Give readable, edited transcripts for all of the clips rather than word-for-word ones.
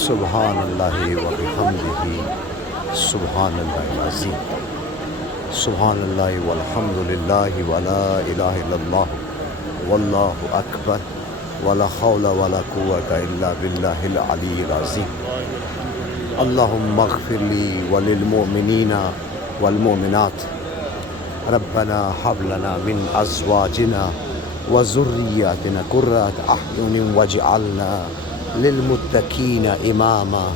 سبحان اللہ وبحمدہ سبحان اللہ العظیم سبحان اللہ والحمد للہ ولا الہ الا اللہ واللہ اکبر ولا حول ولا قوة الا باللہ العلی العظیم اللہم اغفر لی وللمؤمنین والمؤمنات ربنا حب لنا من ازواجنا وذریاتنا قرۃ اعین واجعلنا للمتقین اماما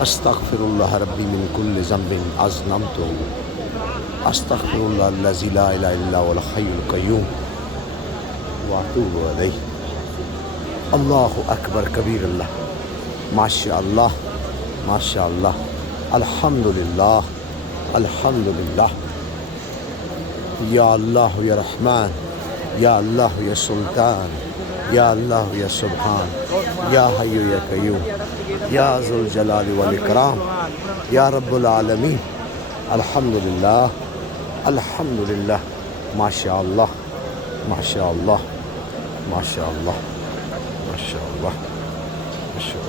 استغفر اللہ ربی من کل ذنب اذنبتہ استغفر اللہ الذی لا الہ الا هو الحی القیوم واتوب الیہ اللہ اکبر کبیر اللہ ماشاء اللہ الحمدللہ الحمدللہ یا اللہ یا رحمان یا اللہ یا سلطان یا اللہ یا سبحان یا حی یا قیوم یا ذو الجلال والاکرام یا رب العالمین الحمدللہ الحمدللہ ماشاء اللہ ماشاء اللہ ماشاء اللہ ماشاء اللہ ماشاء اللہ